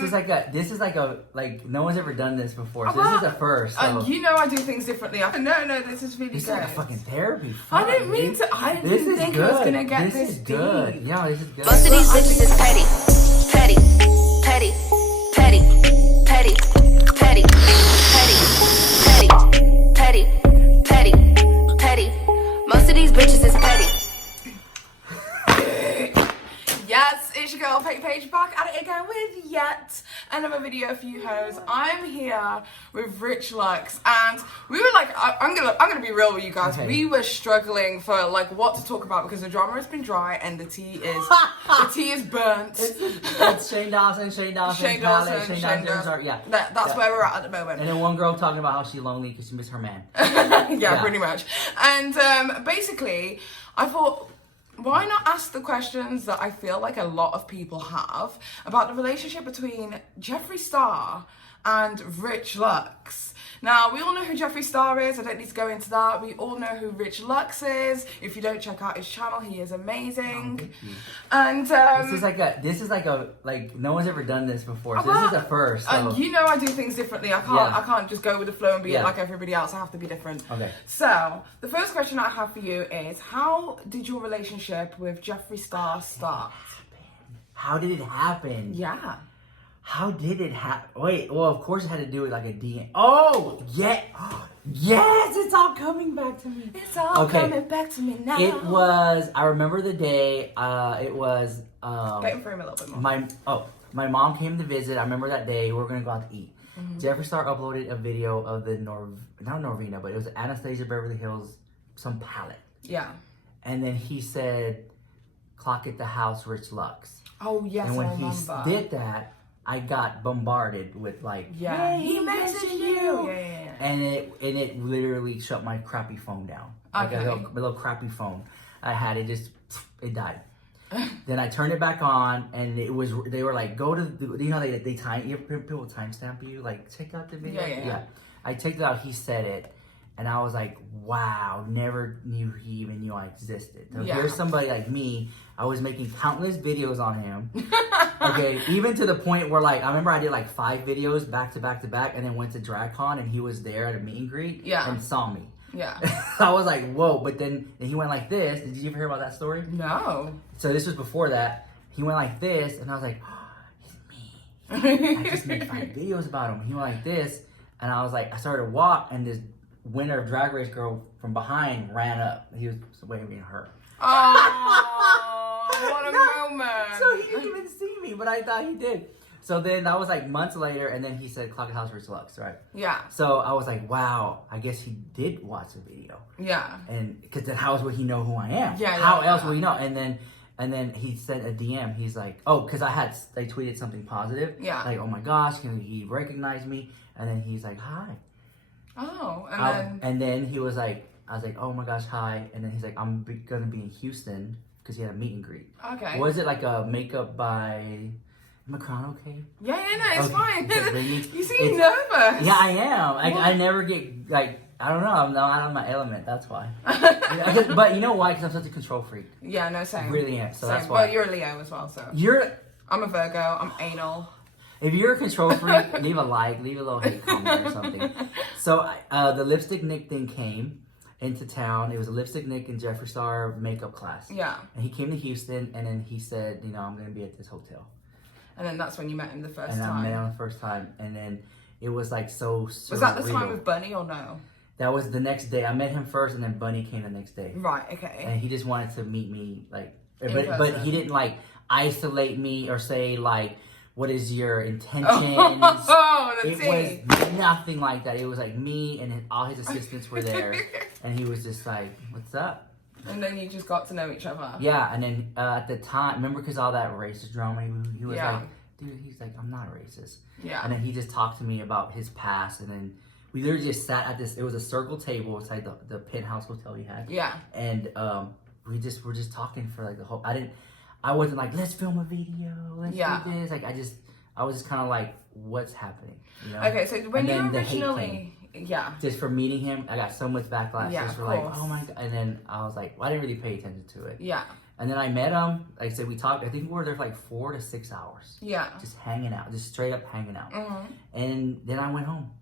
This is like no one's ever done this before. So this is a first. So. You know I do things differently. No, this is really good. This is like a fucking therapy. I didn't mean to. I didn't think I was gonna get this deep. Good. Yeah, this is good. Most of these bitches is petty, petty, petty, petty, petty, petty, petty, petty, petty, petty, petty. Most of these bitches is petty. Yes, it's your girl Paige back at it again with yet another video for you hoes. I'm here with Rich Lux, and we were like, I'm gonna be real with you guys. Okay. We were struggling for like what to talk about because the drama has been dry and the tea is burnt. It's Shane Dawson, Shane Dawson, yeah. That's where we're at the moment. And then one girl talking about how she's lonely because she missed her man. yeah, pretty much. And basically, I thought, why not ask the questions that I feel like a lot of people have about the relationship between Jeffree Star and Rich Lux? Now, we all know who Jeffree Star is. I don't need to go into that. We all know who Rich Lux is. If you don't check out his channel, he is amazing. And this is like no one's ever done this before. So this is a first. So. You know I do things differently. I can't just go with the flow and be like everybody else. I have to be different. Okay. So the first question I have for you is, how did your relationship with Jeffree Star start? How did it happen? Yeah. How did it happen? Wait, well, of course it had to do with like a DM. Oh, yeah. Yes, it's all coming back to me. It's all coming back to me now. It was, I remember the day, it was... Get in frame a little bit more. My mom came to visit. I remember that day. We were going to go out to eat. Mm-hmm. Jeffree Star uploaded a video of the, not Norvina, but it was Anastasia Beverly Hills, some palette. Yeah. And then he said, clock at the house, Rich Lux. Oh, yes, and when I remember. he did that, I got bombarded with like, hey, he mentioned you. Yeah. And it literally shut my crappy phone down. Like a little crappy phone I had. It died. Then I turned it back on, and they were like, go to people timestamp you, like check out the video. Yeah. I checked it out. He said it, and I was like, wow, never knew he even knew I existed. So here's somebody like me. I was making countless videos on him. Okay, even to the point where like I remember I did like 5 videos back to back to back, and then went to DragCon, and he was there at a meet and greet, and saw me. Yeah. I was like, whoa! But then he went like this. Did you ever hear about that story? No. So this was before that. He went like this, and I was like, oh, he's me. I just made 5 videos about him. He went like this, and I was like, I started to walk, and this winner of Drag Race girl from behind ran up. He was waiting for me to hurt. Oh, what a moment! So he didn't even see me, but I thought he did. So then that was like months later, and then he said, clock at house, Rich Lux, right? Yeah. So I was like, wow, I guess he did watch the video. Yeah. And because then how else would he know who I am? Yeah. How else would he know? And then he sent a DM. He's like, oh, because I tweeted something positive. Yeah. Like, oh my gosh, he recognized me. And then he's like, hi. Oh, and then he was like, I was like, oh my gosh, hi. And then he's like, I'm gonna be in Houston because he had a meet and greet. Okay. Was it like a makeup by Macron? Okay. Yeah, no, it's fine. You seem nervous. Yeah, I am. I never get like, I don't know. I'm not on my element. That's why. But you know why? Because I'm such a control freak. Yeah, no, same. I really am. So that's why. Well, you're a Leo as well. So I'm a Virgo. I'm anal. If you're a control freak, leave a like, leave a little hate comment or something. So the Lipstick Nick thing came into town. It was a Lipstick Nick and Jeffree Star makeup class. Yeah. And he came to Houston, and then he said, I'm going to be at this hotel. And then that's when you met him the first time. And I met him the first time. And then it was like so surreal. Was that the time with Bunny or no? That was the next day. I met him first, and then Bunny came the next day. Right, okay. And he just wanted to meet me, like, but he didn't, like, isolate me or say, like, what is your intentions? It was nothing like that. It was like me and all his assistants were there. And he was just like, what's up? And then you just got to know each other. Yeah, and then at the time, remember because all that racist drama, he was like, dude, he's like, I'm not a racist. Yeah. And then he just talked to me about his past, and then we literally just sat at this, it was a circle table outside the penthouse hotel we had. Yeah. And we were just talking for like the whole, I wasn't like, let's film a video, let's do this. Like, I was just kind of like, what's happening? You know? Okay, so when you originally, just for meeting him, I got so much backlash. Yeah, just for like, oh my God. And then I was like, well, I didn't really pay attention to it. Yeah. And then I met him. Like I said, we talked. I think we were there for like 4 to 6 hours. Yeah. Just hanging out, just straight up hanging out. Mm-hmm. And then I went home.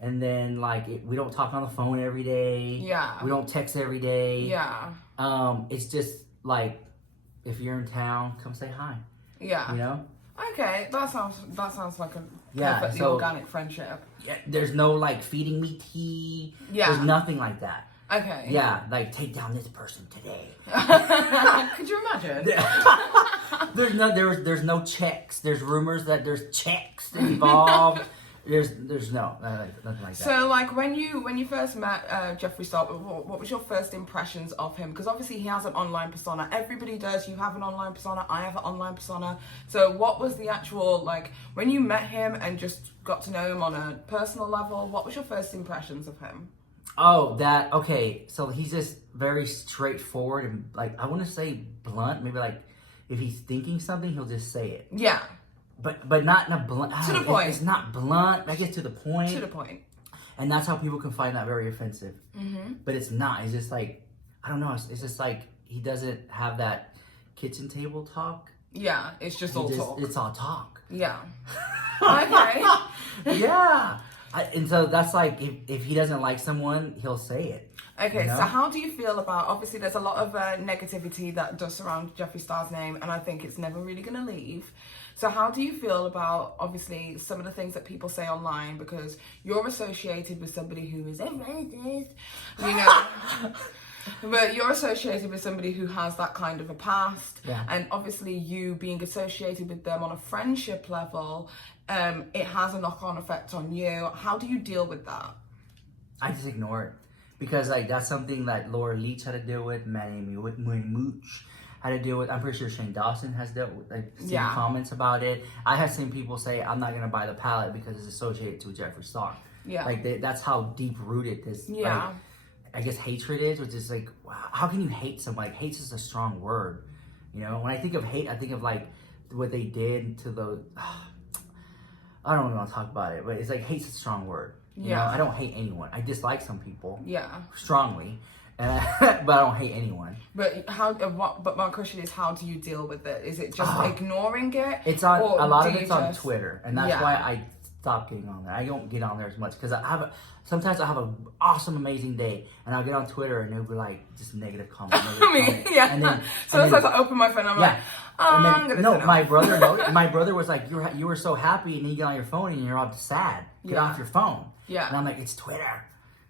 And then we don't talk on the phone every day. Yeah. We don't text every day. Yeah. It's just like, if you're in town, come say hi. Yeah. You know? Okay, that sounds like a perfectly organic friendship. Yeah, there's no like feeding me tea. Yeah. There's nothing like that. Okay. Yeah, like take down this person today. Could you imagine? There's no checks. There's rumors that there's checks involved. There's nothing like that. So like when you first met Jeffree Star, what was your first impressions of him? Because obviously he has an online persona. Everybody does. You have an online persona. I have an online persona. So what was the actual, like, when you met him and just got to know him on a personal level, what was your first impressions of him? Oh, okay. So he's just very straightforward and, like, I want to say blunt. Maybe like if he's thinking something, he'll just say it. Yeah. But not in a blunt. To the point. It's not blunt. I guess to the point. To the point. And that's how people can find that very offensive. Mm-hmm. But it's not. It's just like, I don't know. It's just like he doesn't have that kitchen table talk. Yeah, it's just all talk. It's all talk. Yeah. Okay. Yeah. And so that's like, if he doesn't like someone, he'll say it. Okay, you know? So how do you feel about, obviously there's a lot of negativity that does surround Jeffree Star's name, and I think it's never really going to leave. So how do you feel about, obviously, some of the things that people say online, because you're associated with somebody who is a racist, you know, but you're associated with somebody who has that kind of a past, and obviously you being associated with them on a friendship level, it has a knock-on effect on you. How do you deal with that? I just ignore it. Because like that's something that Laura Leach had to deal with, Manny Mooch had to deal with. I'm pretty sure Shane Dawson has dealt with, like, seen comments about it. I have seen people say, I'm not going to buy the palette because it's associated to Jeffree Star. Yeah. Like, that's how deep-rooted this, like, I guess, hatred is, which is like, wow, how can you hate someone? Like, hate is a strong word. You know, when I think of hate, I think of, like, what they did to the, I don't really want to talk about it, but it's like, hate's a strong word. You know, I don't hate anyone. I dislike some people. Yeah. Strongly. But I don't hate anyone. But But my question is, how do you deal with it? Is it just ignoring it? It's on a lot of it's on Twitter, and that's why I stopped getting on there. I don't get on there as much because sometimes I have an awesome, amazing day, and I'll get on Twitter and it'll be like just negative comments. And then, so it's like I open my phone, and I'm like, my brother was like, you were so happy, and then you get on your phone and you're all sad. Get off your phone. Yeah. And I'm like, it's Twitter.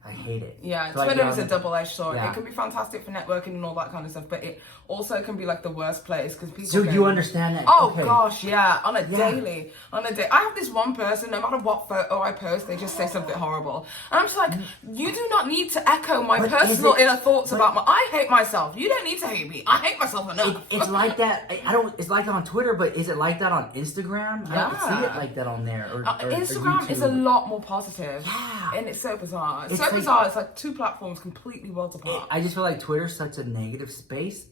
I hate it. Yeah, so Twitter is a double-edged sword. Yeah. It can be fantastic for networking and all that kind of stuff, but it also can be like the worst place because people. So you understand that? Oh gosh, yeah. On a day. I have this one person. No matter what photo I post, they just say something horrible, and I'm just like, you do not need to echo my personal inner thoughts about my. I hate myself. You don't need to hate me. I hate myself enough. It's like that. It's like that on Twitter, but is it like that on Instagram? I don't see it like that on there. Or Instagram is a lot more positive. Yeah, and it's so bizarre. It's so bizarre. It's like two platforms completely worlds apart. I just feel like Twitter's such a negative space.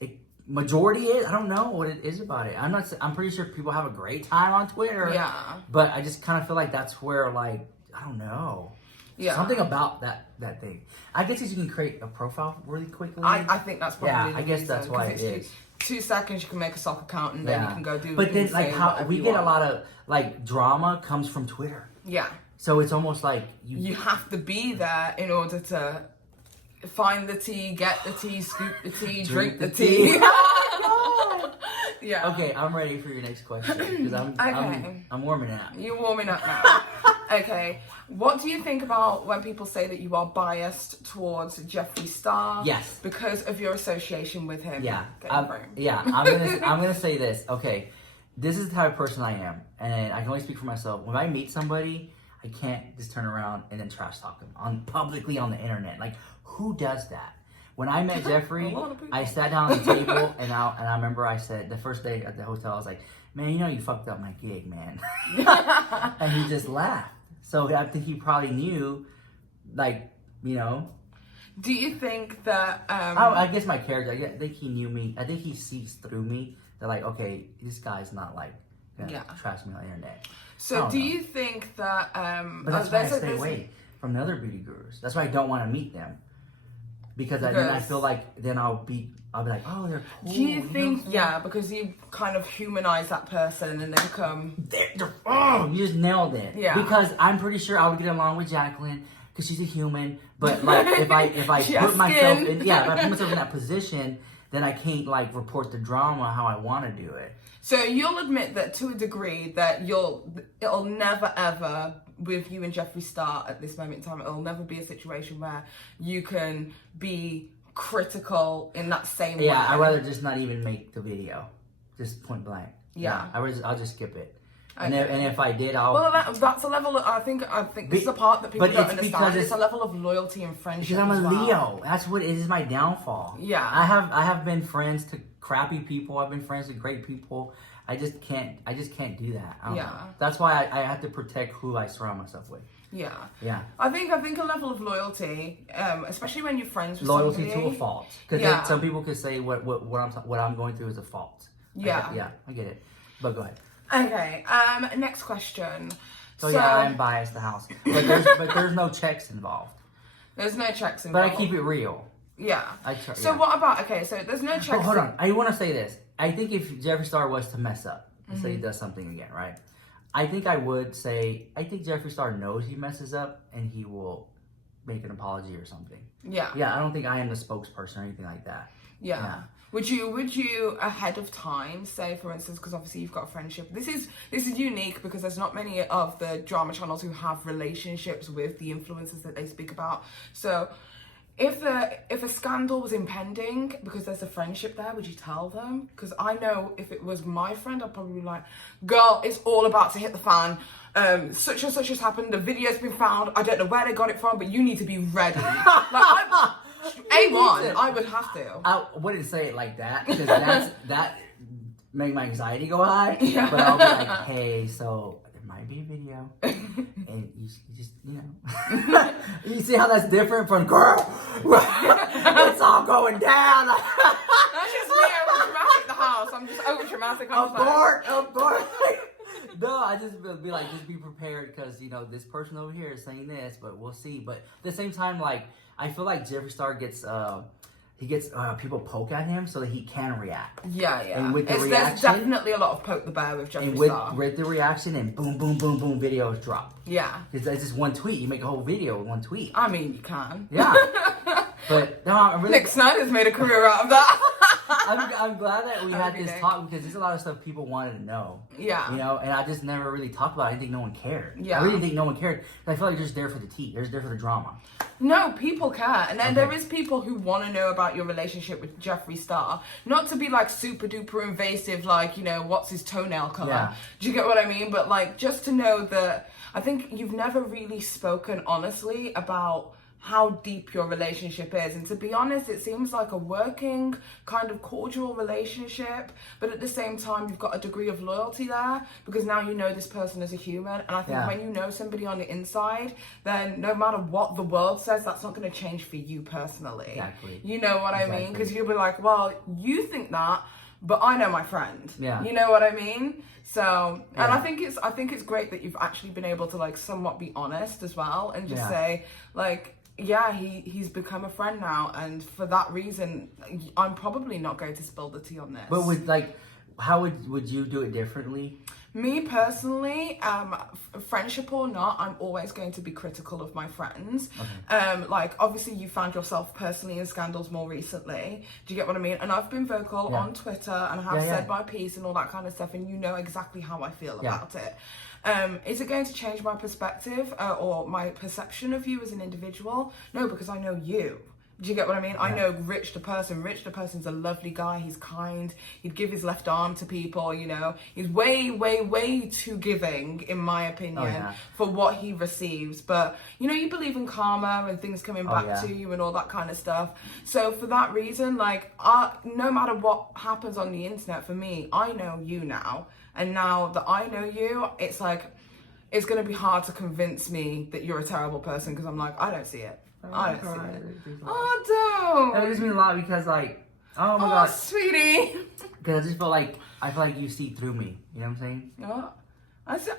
Majority is. I don't know what it is about it. I'm pretty sure people have a great time on Twitter. Yeah. But I just kind of feel like that's where, like, I don't know. Yeah. Something about that thing. I guess you can create a profile really quickly. I think that's probably I guess that's why it is. 2 seconds you can make a sock account and then you can go do. But then like how we get a lot of like drama comes from Twitter. Yeah. So it's almost like you have to be there in order to find the tea, get the tea, scoop the tea, drink the tea. Yeah. Okay, I'm ready for your next question because I'm warming up. You're warming up now. Okay. What do you think about when people say that you are biased towards Jeffree Star? Yes. Because of your association with him. Yeah. I'm gonna say this. Okay. This is the type of person I am, and I can only speak for myself. When I meet somebody, I can't just turn around and then trash talk them publicly on the internet. Like, who does that? When I met Jeffree, I sat down at the table and I remember I said the first day at the hotel, I was like, man, you know you fucked up my gig, man. And he just laughed. So I think he probably knew, like, you know. Do you think that... I guess my character, I think he knew me. I think he sees through me. They're like, okay, this guy's not like trash me on the internet. So do you think that... but that's why I stay away from the other beauty gurus. That's why I don't want to meet them. Because then I feel like then I'll be like, oh, they're cool. Do you think, because you kind of humanize that person and they become... you just nailed it. Yeah. Because I'm pretty sure I would get along with Jacqueline because she's a human. But like if I put myself in, if I put myself in that position, then I can't like report the drama how I want to do it. So you'll admit that to a degree that it'll never ever, with you and Jeffree Star at this moment in time, it'll never be a situation where you can be critical in that same way. Yeah, I'd rather just not even make the video. Just point blank. Yeah. I'll just skip it. Okay. And if I did, I'll... Well, that's a level of, I think this is the part that people don't understand. It's a level of loyalty and friendship. Because I'm a Leo. That's what is my downfall. Yeah. I have been friends to crappy people. I've been friends with great people. I just can't do that. Yeah. That's why I have to protect who I surround myself with. Yeah. Yeah. I think a level of loyalty, especially when you're friends with loyalty somebody. To a fault. Because some people could say what I'm going through is a fault. Yeah. I get it. But go ahead. Okay. Next question. So yeah, I'm biased the house. But there's no checks involved. There's no checks involved. But I keep it real. Yeah. What about, so there's no checks. Hold on. I want to say this. I think if Jeffree Star was to mess up and say he does something again, right? I think I would say, I think Jeffree Star knows he messes up and he will make an apology or something. Yeah. Yeah, I don't think I am the spokesperson or anything like that. Yeah. Would you ahead of time say, for instance, because obviously you've got a friendship. This is unique because there's not many of the drama channels who have relationships with the influencers that they speak about. So if a scandal was impending because there's a friendship there, would you tell them? Because I know if it was my friend, I'd probably be like, girl, it's all about to hit the fan. Such and such has happened. The video's been found. I don't know where they got it from, but you need to be ready. I would have to. I wouldn't say it like that because that make my anxiety go high. Yeah. But I'll be like, hey, so there might be a video, and you just you see how that's different from girl. It's all going down. That's just me over dramatic the house. I'm just over dramatic. Abort. No, I just be like, just be prepared because this person over here is saying this, but we'll see. But at the same time, like I feel like Jeffree Star gets people poke at him so that he can react. Yeah. And with the reaction, there's definitely a lot of poke the bear with Jeffree Star. With the reaction and boom, boom, boom, boom, videos drop. Yeah. It's just one tweet. You make a whole video with one tweet. I mean, you can. Yeah. But no, I'm really... Nick Snyder's made a career out of that. I'm glad that we had this talk because there's a lot of stuff people wanted to know. Yeah. And I just never really talked about it. I didn't think no one cared. Yeah. I really think no one cared. I feel like they're just there for the tea. They're just there for the drama. No, people care. And then there is people who want to know about your relationship with Jeffree Star. Not to be like super duper invasive, like, what's his toenail color. Yeah. Do you get what I mean? But like, just to know that I think you've never really spoken honestly about how deep your relationship is. And to be honest, it seems like a working kind of cordial relationship, but at the same time you've got a degree of loyalty there because now you know this person as a human. And I think when you know somebody on the inside, then no matter what the world says, that's not going to change for you personally. Exactly. You know what I mean? Because you'll be like, well, you think that, but I know my friend. Yeah. You know what I mean? So, and I think it's great that you've actually been able to like somewhat be honest as well and just say like, yeah, he's become a friend now, and for that reason, I'm probably not going to spill the tea on this. But with how would you do it differently? Me personally, friendship or not, I'm always going to be critical of my friends. Okay. Obviously you found yourself personally in scandals more recently. Do you get what I mean? And I've been vocal on Twitter and I have said my piece and all that kind of stuff, and you know exactly how I feel about it. Is it going to change my perspective or my perception of you as an individual? No, because I know you. Do you get what I mean? Yeah. I know Rich the person. Rich the person's a lovely guy. He's kind. He'd give his left arm to people, He's way, way, way too giving, in my opinion, for what he receives. But, you believe in karma and things coming back to you and all that kind of stuff. So for that reason, no matter what happens on the internet, for me, I know you now. And now that I know you, it's like, it's going to be hard to convince me that you're a terrible person because I'm like, I don't see it. I don't see it. Oh, don't. That gives me a lot because, oh my God. Sweetie. Because I just feel like you see through me. You know what I'm saying? Oh, I see.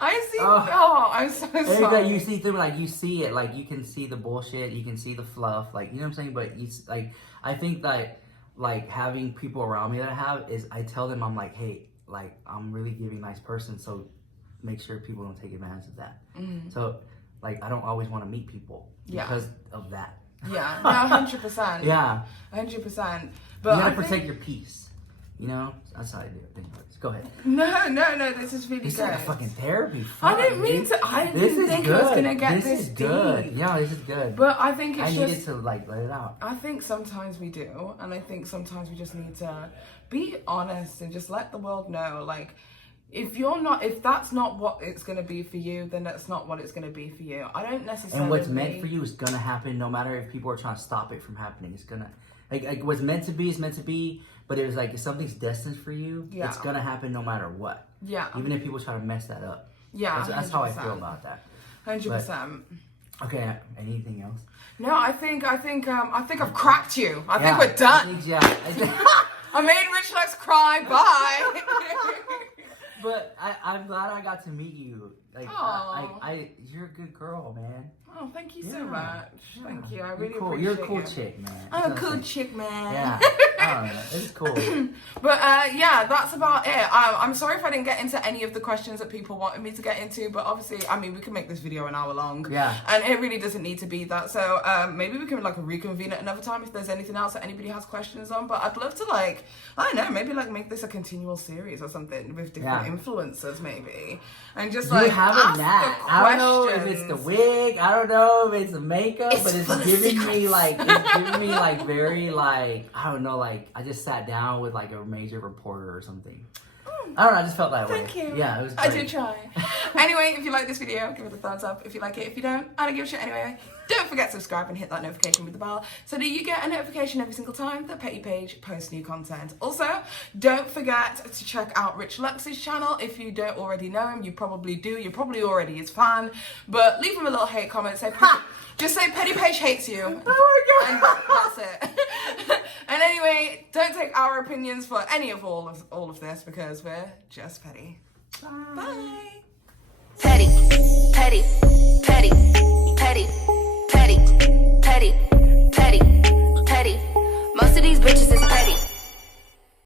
I I see. Oh, I'm so sorry. You see through, like, you see it, like, you can see the bullshit, you can see the fluff, like, you know what I'm saying? But you, like, I think that, like, having people around me that I have is, I tell them, I'm like, hey, like, I'm really giving nice person, so make sure people don't take advantage of that. So, like, I don't always want to meet people because of that. Yeah, no, 100%. Yeah. 100%. But you gotta protect your peace. You know? That's how I do it. Go ahead. No, this is really good. This is like a fucking therapy. I didn't mean to. I didn't think it was gonna get this deep. Good. Yeah, this is good. But I think it's I needed to, like, let it out. I think sometimes we do, and I think sometimes we just need to be honest and just let the world know, like, if that's not what it's going to be for you, then that's not what it's going to be for you. I don't necessarily. And what's meant for you is going to happen, no matter if people are trying to stop it from happening. It's going to, like what's meant to be is meant to be. But it was like, if something's destined for you, it's going to happen no matter what. Yeah. Even if people try to mess that up. Yeah. That's how I feel about that. 100%. Okay. Anything else? No, I think I've cracked you. I think we're done. I made Rich Lex cry. Bye. But I'm glad I got to meet you. Like, you're a good girl, man. Oh, thank you so much. Yeah. Thank you. I really cool. appreciate it. You're a cool chick, man. I'm a cool chick, man. Yeah. I don't know. It's cool. But yeah, that's about it. I'm sorry if I didn't get into any of the questions that people wanted me to get into, but obviously, I mean, we can make this video an hour long. Yeah. And it really doesn't need to be that. So maybe we can like reconvene at another time if there's anything else that anybody has questions on. But I'd love to, like, I don't know, maybe like make this a continual series or something with different influencers, maybe. And just like ask the questions. I don't know if it's the wig. I don't know if it's the makeup, but it's giving me like very like, I don't know, like I just sat down with like a major reporter or something. I don't know, I just felt that way. Thank you. Yeah, it was great. I did try. Anyway, if you like this video, give it a thumbs up. If you like it, if you don't, I don't give a shit anyway. Don't forget to subscribe and hit that notification with the bell so that you get a notification every single time that Petty Paige posts new content. Also, don't forget to check out Rich Lex's channel. If you don't already know him, you probably do. You're probably already his fan. But leave him a little hate comment. Just say Petty Paige hates you. Oh my God. And that's it. And anyway, don't take our opinions for any of all of this because we're just petty. Bye. Petty, petty, petty.